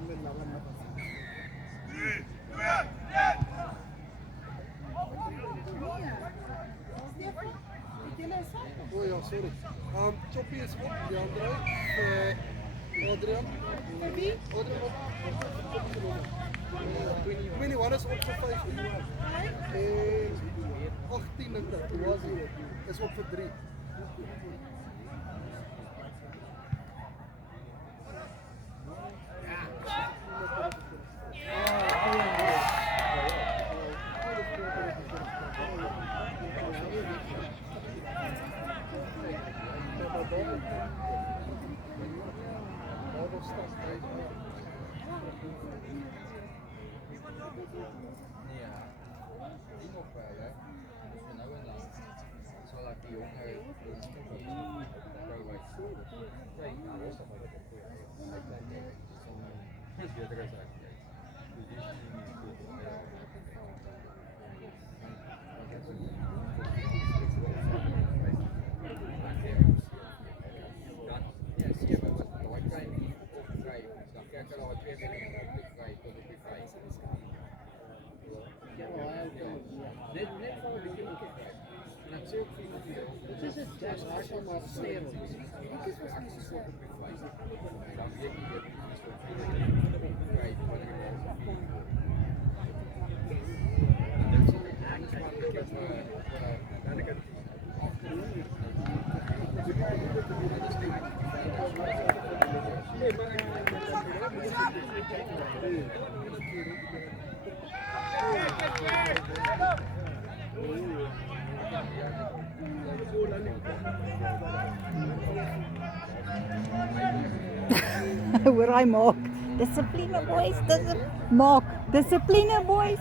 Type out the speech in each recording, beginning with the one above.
linemen laban na kasi. Oh ja, sorry. Choppy is op, die andere. Adrian. Wie? Adrian op. 21 is op vir 5. En 18 dink ek, die was hier. Is op vir 3. Hoor hy maak. Dissipline boys, maak. Dissipline boys.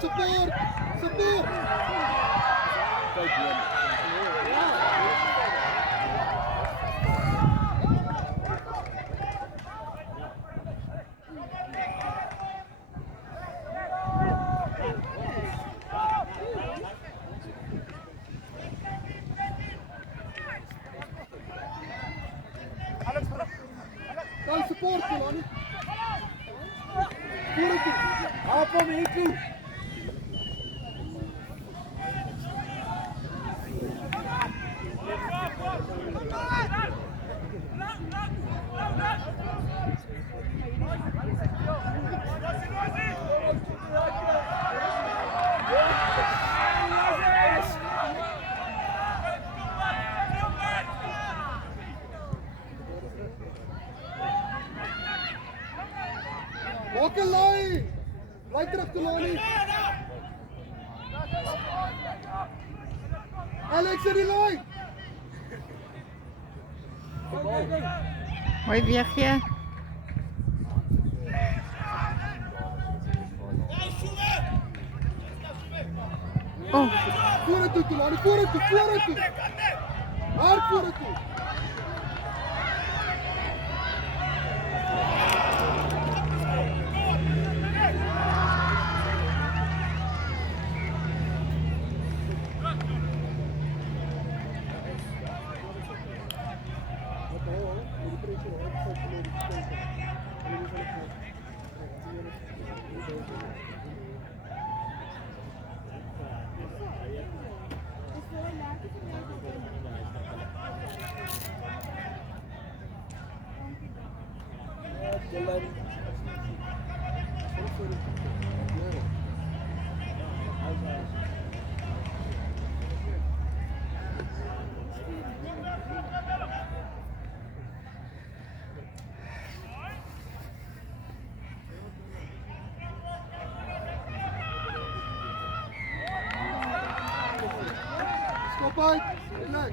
Support! Support! Dan support Kulani. Half van me toe. Walk a line! Right terug to Lani. Alex in die line! Mooi weegje. Oh. Vorentoe toe Lani, vorentoe, vorentoe! Hard vorentoe! Spike, relax.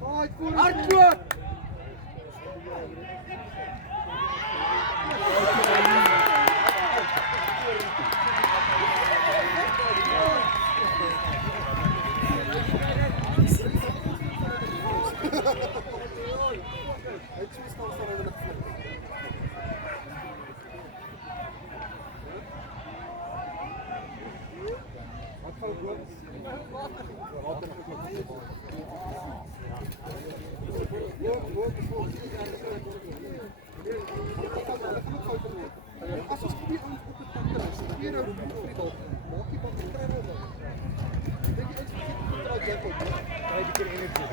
Fight for Arthur! As ons die aan op die tand is, weer nou die bal. Maak die bal kry nou. Dink jy iets try jackpot, né? Try die keer energie.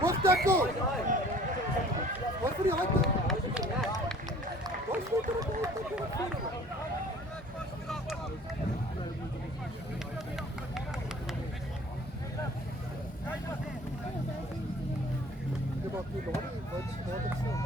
Hoog tackle! Wat vir die hak? Wat moet er op die tackle? Dit maak nie baie wat stadig staan.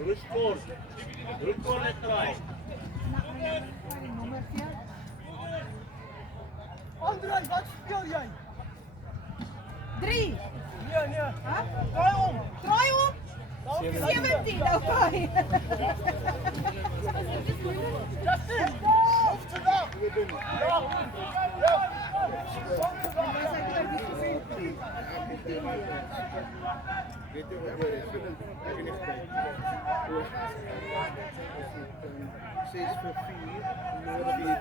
Rückkorn net 3. André, wat speel jij? 3. Nee, nee. Huh? Draai om. Draai om. 17. Okay. Justin, hoofd vandaag. Ja. Ja. Hoofd vandaag. Weet je wat er is? Heb je niet gekeken? 6 voor 4. Noord 4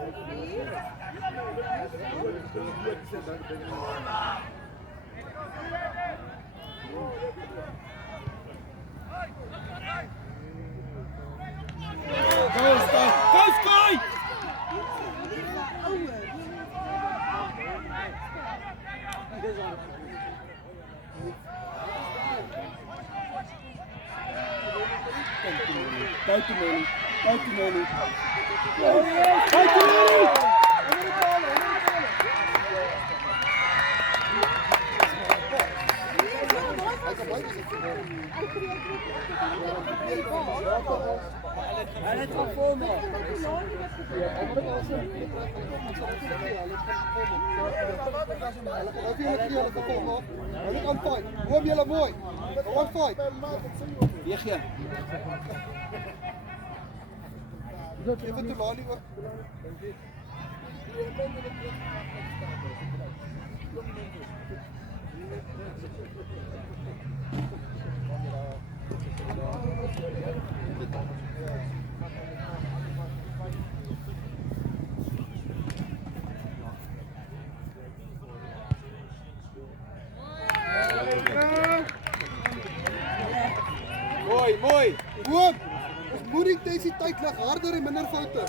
Go Sky! Buitenmening. Buitenmening. Hij heeft al voor me. Hoor jullie mooi? One fight. Weeg je. Even te lali hoor. Mooi, mooi. Boom. Ons moet die intensiteit lig harder en minder foute.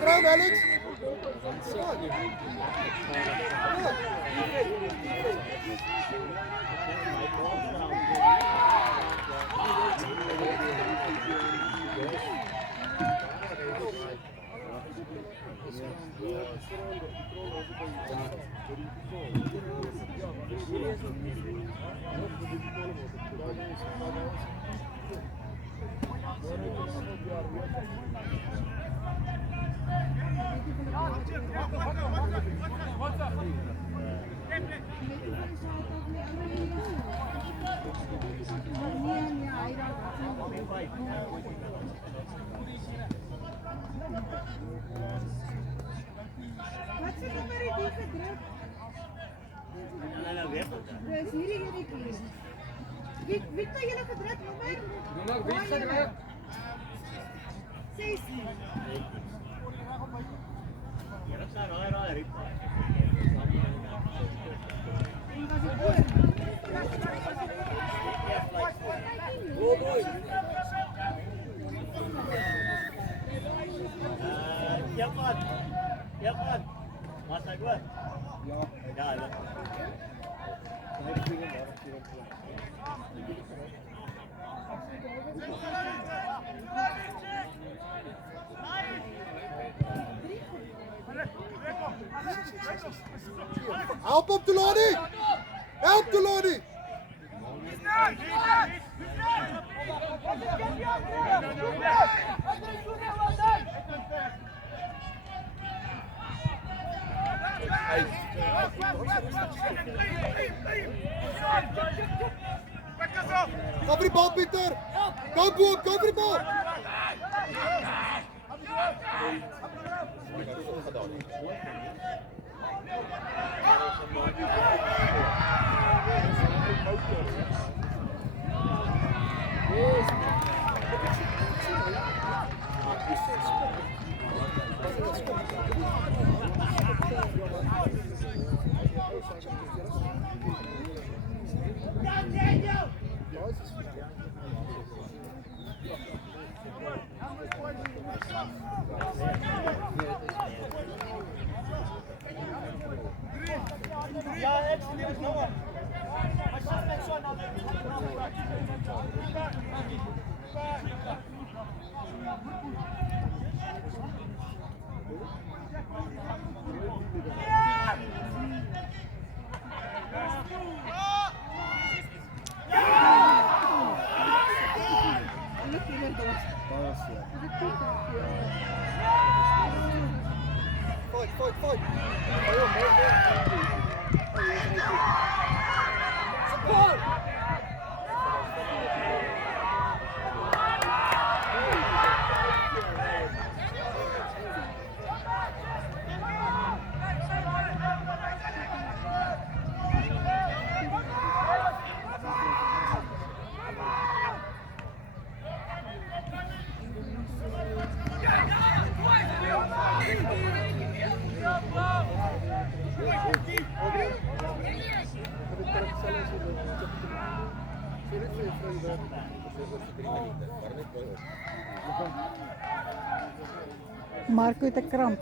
Crown Alex. Wat se nommer het jy gedruk? Dis hierdie keer. Wie het julle gedruk nommer? Nommer wie het gedruk? 16. En was dit oor? Siapa? Masa gua? Ja. Ya, lah. Hij ging hem maar keer op. Help him, Tulani! Help Tulani! Go for the ball, Peter! Go, Boom! Go for the ball! Ja, echt, die is nog op. Maar zo met zo'n Fight! Support! Marco het 'n kramp.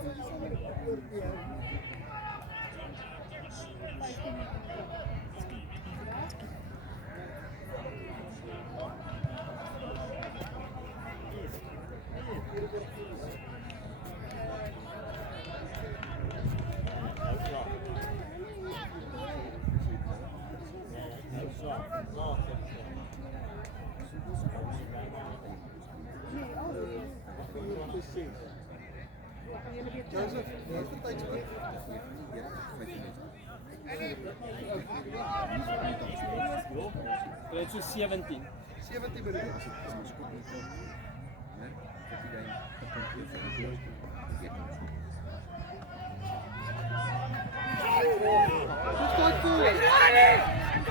Joseph, heeft een tijdje weg? Het is 17. 17 minuten. Just fight forward.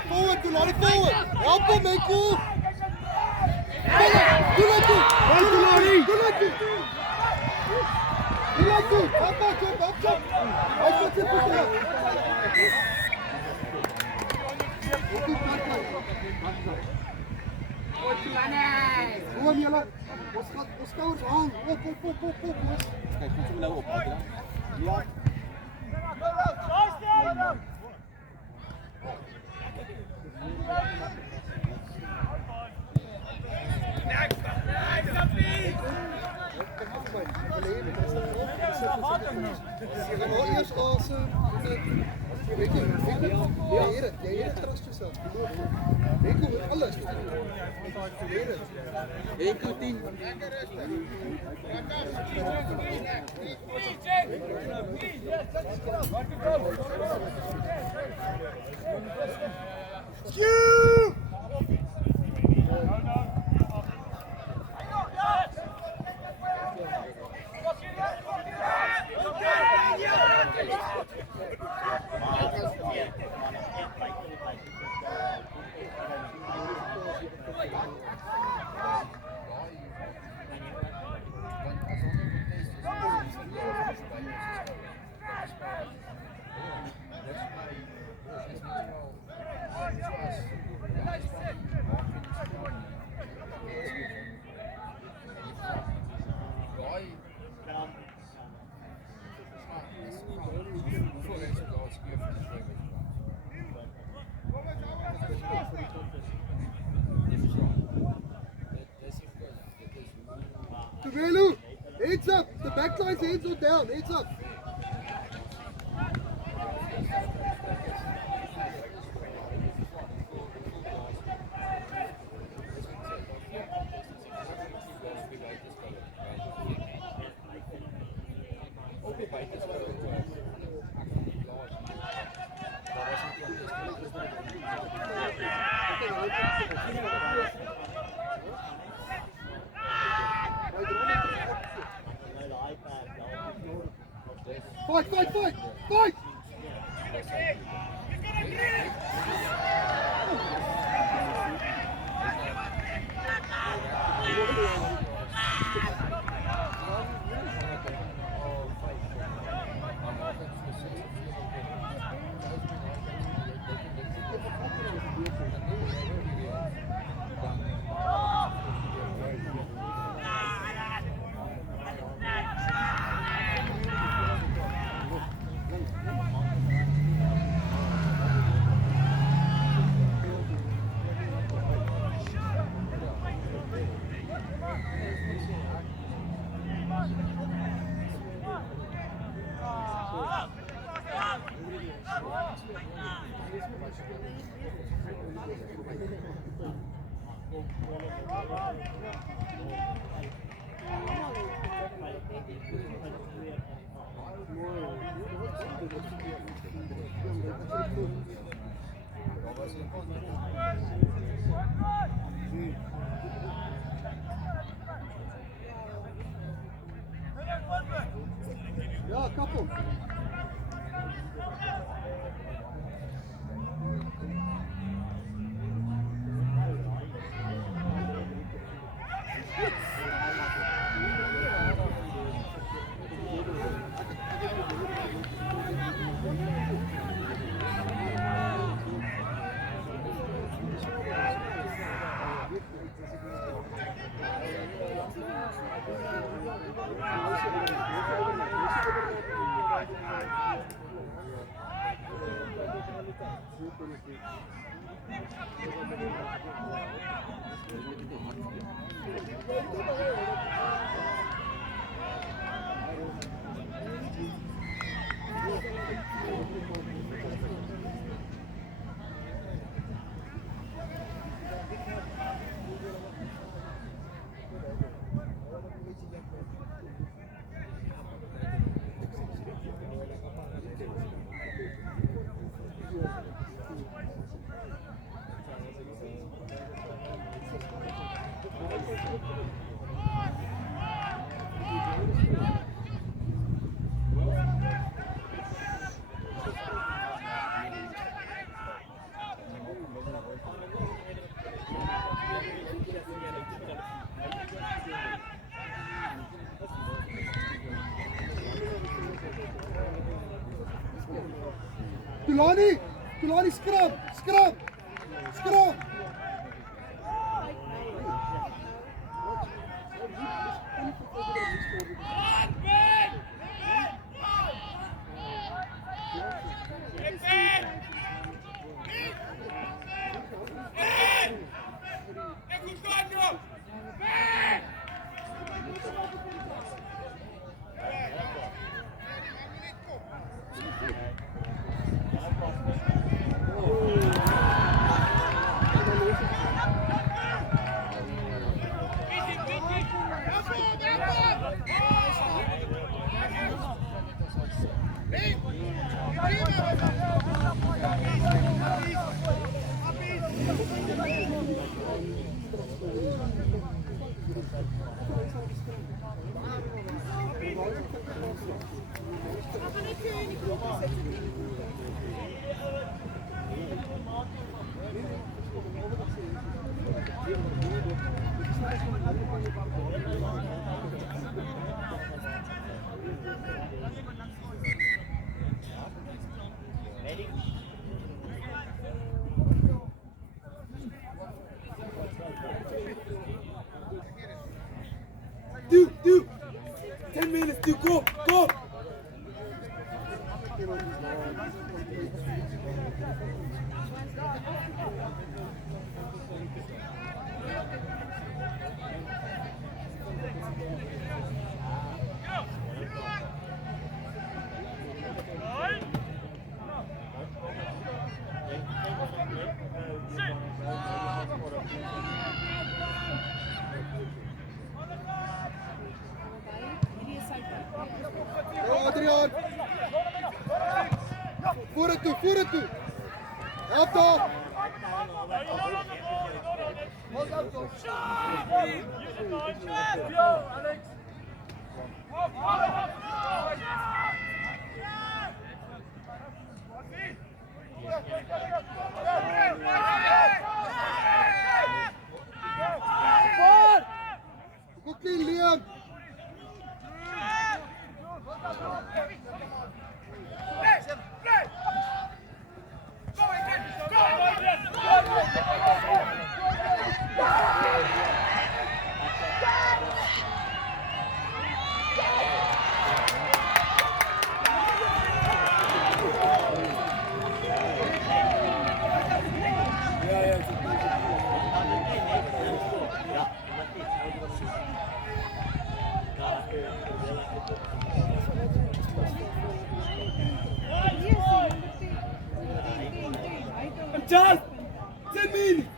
Forward, Tulani, forward. Help him, Michael. Tulani. Up, jump. I put it up. Hoe aan jullie? Ons skouers hang. Op. Kijk, moet je me nou op. Ja. Je gaat al eerst als weet je, jij trust jezelf. Ik doe alles. Eén keer 10. Tuvelu, heads up. The back line's heads are down. Heads up. Fight, fight, fight! Fight! Ja, couple. Tulani, scrub, scrub, scrub. Do. 10 minutes, do. Go. Ja, Adriaan. Voer het toe. Help daar. Go clean, Liam. Just 10 minutes.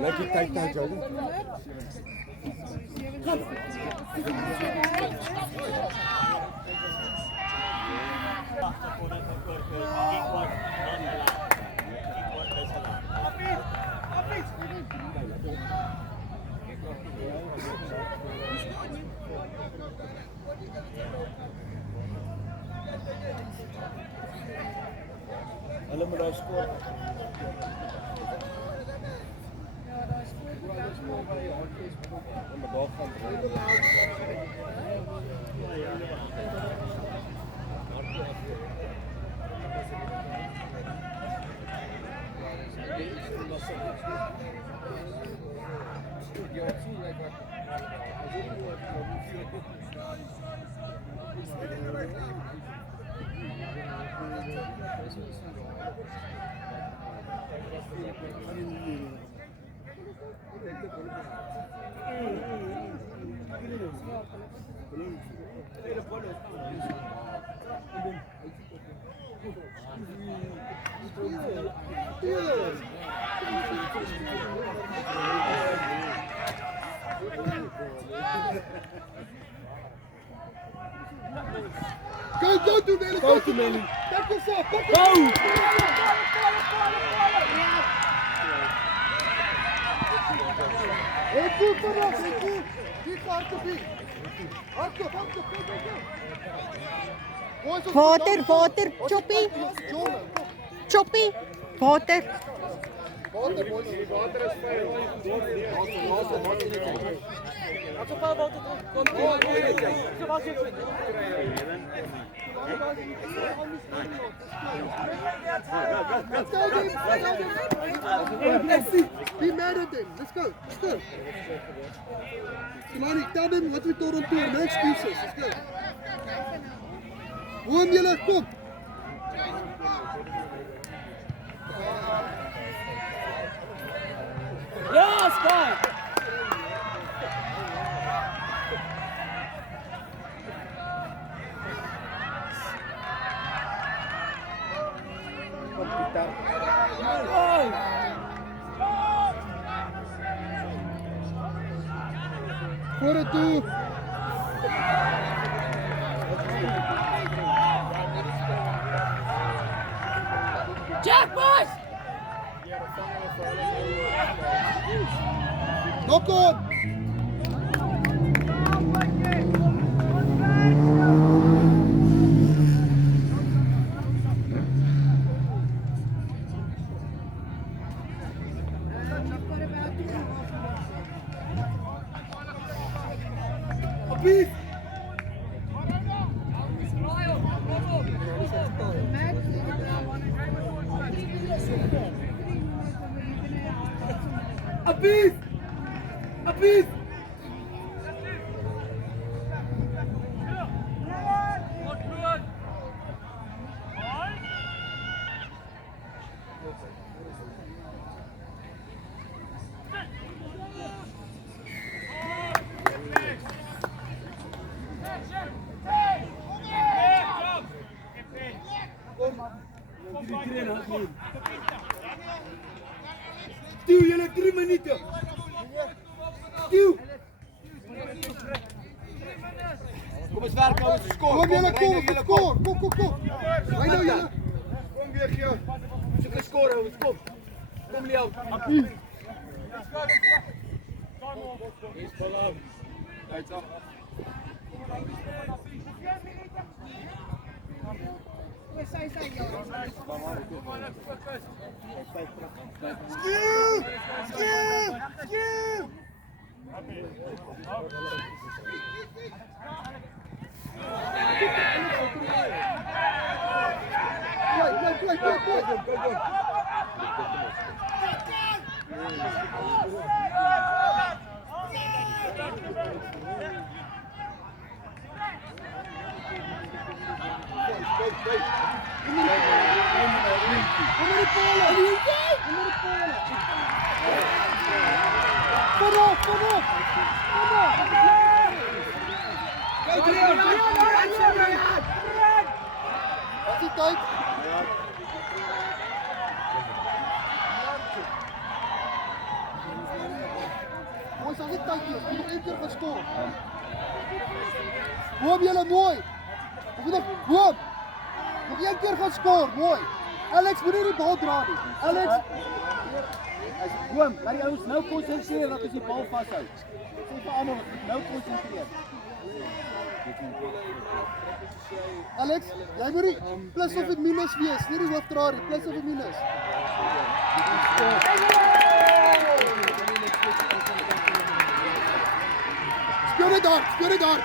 Lekker tijd naar Jordan. Hulle moet daar skoor. Go to Nelly. Go to Nelly. Back yourself. Back Go! Hey, goed vanaf. Hey, goed. Die gaat te bieden. Hardop. Go. Water, Choppy. Choppy, water. Water, boys. Be mad at them. Let's go. Silani, tell them what we told them to. No excuses. Let's go. Boom, jullie, kom. Ja, Sky! Voor het toe. Jack, boys! Knock on. Please! A piece! A piece! Tiu, julle 3 minute. Tiu. Kom eens werken, kom eens scoren. Kom julle, kom, score. Kom. Hy nou julle. Kom weer gee. Zoek een score, jongens, kom. Kom Leo. Is belang. Uit af. Sy. Play. Wat is die tyd? Ons sal nie tyd hê, jy moet een keer geskoor. Boom julle mooi. Of jy boom. Nog een keer gaan skoor, mooi. Alex moet nie die bal dra nie. Alex. Boom, laat die ouens nou konsentreer dat ons die bal vashou. Sê vir almal, nou konsentreer. Alex, jy moet die plus of die minus wees, nie die hoofdraad nie, plus of die minus. Speel dit hard.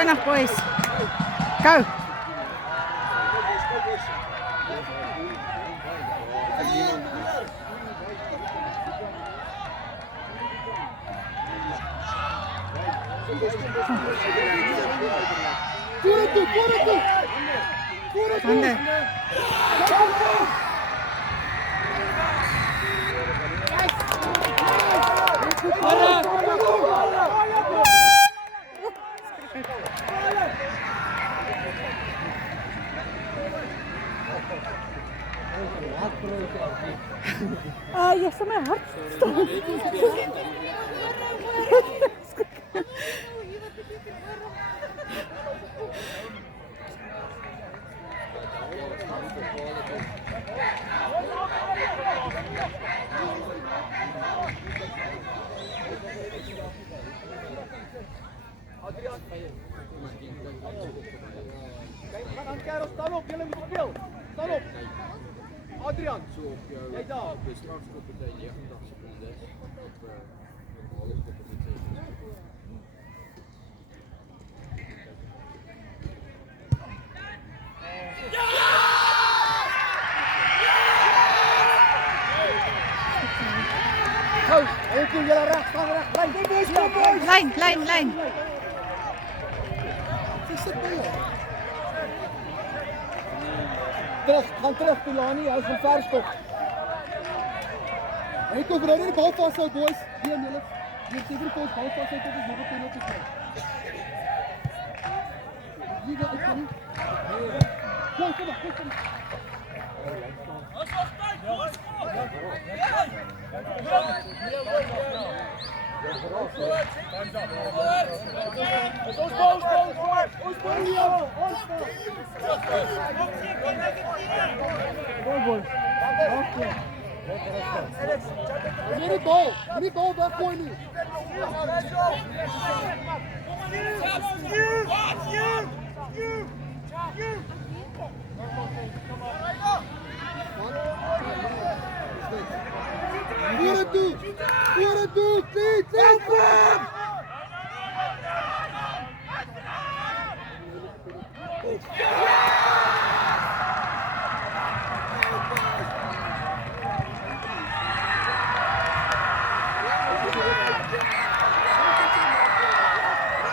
Finish, boys. Go. Ande. Jy sê my hart stop. Gaan Karel, staan op, julle moet speel. Staan op. Adrian, jy daar. De strafschop meteen 89 seconden. Op alles op het Gou, ek doen julle reg, staan reg. Lyn. Gaan terug, Pilani, hy is van verskop. Hy kom nou nie die bal vashou, boys. Deen julle. Jy sê vir ons bal vashou tot ons nog 'n penalty kry. Jy gaan ek kan nie. Kom. Nie bal weggooi nie. Vorentoe, please.